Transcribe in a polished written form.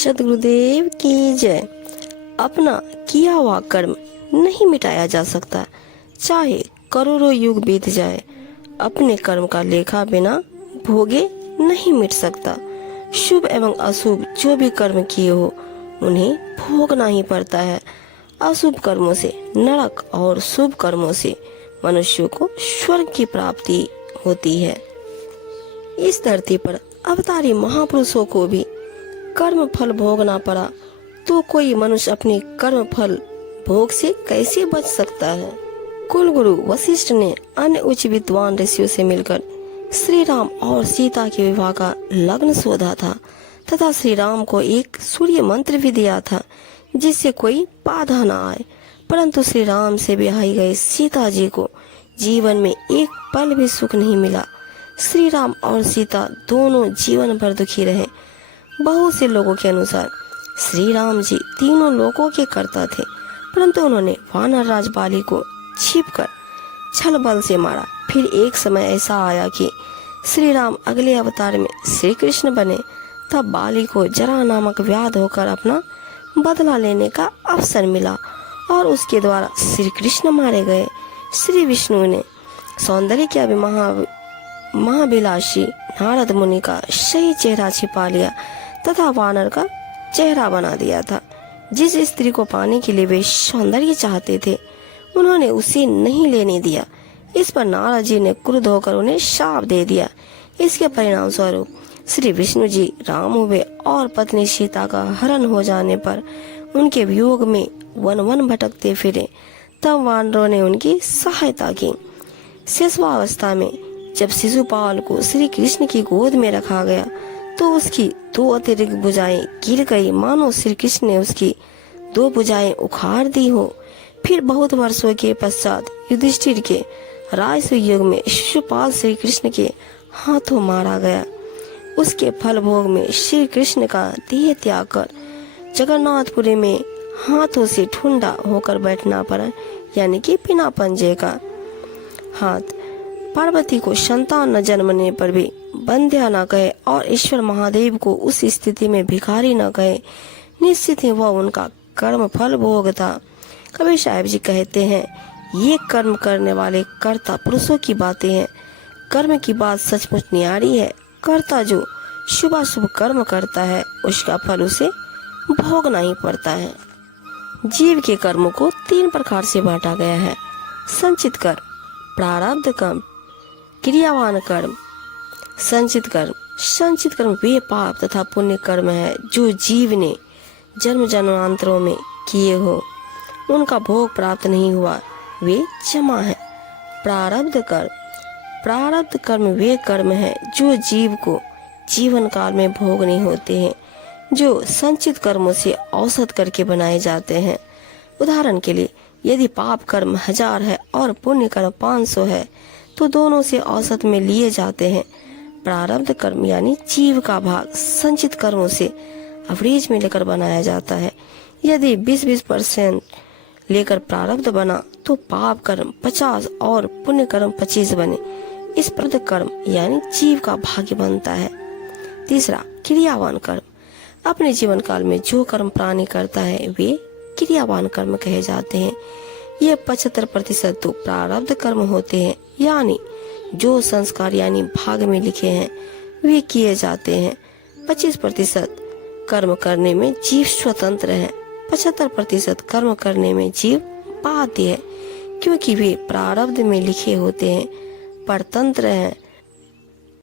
सद्गुरुदेव की जय। अपना किया हुआ कर्म नहीं मिटाया जा सकता, चाहे करोड़ों युग बीत जाए। अपने कर्म का लेखा बिना भोगे नहीं मिट सकता। शुभ एवं अशुभ जो भी कर्म किए हो उन्हें भोगना ही पड़ता है। अशुभ कर्मों से नरक और शुभ कर्मों से मनुष्यों को स्वर्ग की प्राप्ति होती है। इस धरती पर अवतारी महापुरुषों को भी कर्म फल भोगना पड़ा, तो कोई मनुष्य अपने कर्म फल भोग से कैसे बच सकता है। कुल गुरु वशिष्ठ ने अन्य उच्च विद्वान ऋषियों से मिलकर श्री राम और सीता के विवाह का लग्न सोधा था तथा श्री राम को एक सूर्य मंत्र भी दिया था जिससे कोई बाधा न आए। परंतु श्री राम से ब्याही गई सीता जी को जीवन में एक पल भी सुख नहीं मिला। श्री राम और सीता दोनों जीवन भर दुखी रहे। बहुत से लोगों के अनुसार श्री राम जी तीनों लोकों के कर्ता थे, परंतु उन्होंने वानर राज बाली को छिपकर छल बल से मारा। फिर एक समय ऐसा आया कि श्री राम अगले अवतार में श्री कृष्ण बने। तब बाली को जरा नामक व्याध होकर अपना बदला लेने का अवसर मिला और उसके द्वारा श्री कृष्ण मारे गए। श्री विष्णु ने सौंदर्य के महाभिलाषी नारद मुनि का सही चेहरा छिपा लिया तथा वानर का चेहरा बना दिया था। जिस स्त्री को पाने के लिए वे सौंदर्य चाहते थे उन्होंने उसे नहीं लेने दिया। इस पर नारद जी ने क्रुद्ध होकर उन्हें शाप दे दिया। इसके परिणाम स्वरूप श्री विष्णु जी राम हुए और पत्नी सीता का हरण हो जाने पर उनके वियोग में वन वन भटकते फिरे। तब वानरों ने उनकी सहायता की। शिशुवावस्था में जब शिशुपाल को श्री कृष्ण की गोद में रखा गया तो उसकी दो अतिरिक्त भुजाएं गिर गई, मानो श्री कृष्ण ने उसकी दो भुजाएं उखाड़ दी हो। फिर बहुत वर्षों के पश्चात युधिष्ठिर के राजसूय युग में शिशुपाल श्री कृष्ण के हाथों मारा गया। उसके फल भोग में श्री कृष्ण का देह त्याग कर जगन्नाथपुरी में हाथों से ठुंडा होकर बैठना पड़ा, यानी कि बिना पंजे का। हाथ पार्वती को संतान न जन्मने पर भी बंध्या न कहे और ईश्वर महादेव को उस स्थिति में भिखारी न कहे। निश्चित ही वह उनका कर्म फल भोगता। कबीर साहिब जी कहते हैं, ये कर्म करने वाले कर्ता पुरुषों की बातें हैं। कर्म की बात सचमुच न्यारी है। कर्ता जो शुभाशुभ कर्म करता है उसका फल उसे भोगना ही पड़ता है। जीव के कर्मों को 3 प्रकार से बांटा गया है: संचित कर्म, प्रारब्ध कर्म, क्रियावान कर्म। संचित कर्म वे पाप तथा पुण्य कर्म है जो जीव ने जन्म जन्मांतरों में किए हो, उनका भोग प्राप्त नहीं हुआ, वे जमा है। प्रारब्ध कर्म वे कर्म है जो जीव को जीवन काल में भोगने होते हैं, जो संचित कर्मों से औसत करके बनाए जाते हैं। उदाहरण के लिए, यदि पाप कर्म 1000 है और पुण्य कर्म 500 है तो दोनों से औसत में लिए जाते हैं। प्रारब्ध कर्म यानी जीव का भाग संचित कर्मों से एवरेज में लेकर बनाया जाता है। यदि 20-20% लेकर प्रारब्ध बना तो पाप कर्म 50 और पुण्य कर्म 25 बने। इस प्रारब्ध कर्म यानी जीव का भाग्य बनता है। तीसरा, क्रियावान कर्म। अपने जीवन काल में जो कर्म प्राणी करता है वे क्रियावान कर्म कहे जाते हैं। ये 75% तो प्रारब्ध कर्म होते हैं, यानी जो संस्कार यानी भाग में लिखे हैं वे किए जाते हैं। 25% कर्म करने में जीव स्वतंत्र है। 75% कर्म करने में जीव बाध्य है, क्योंकि वे प्रारब्ध में लिखे होते हैं। परतंत्र हैं।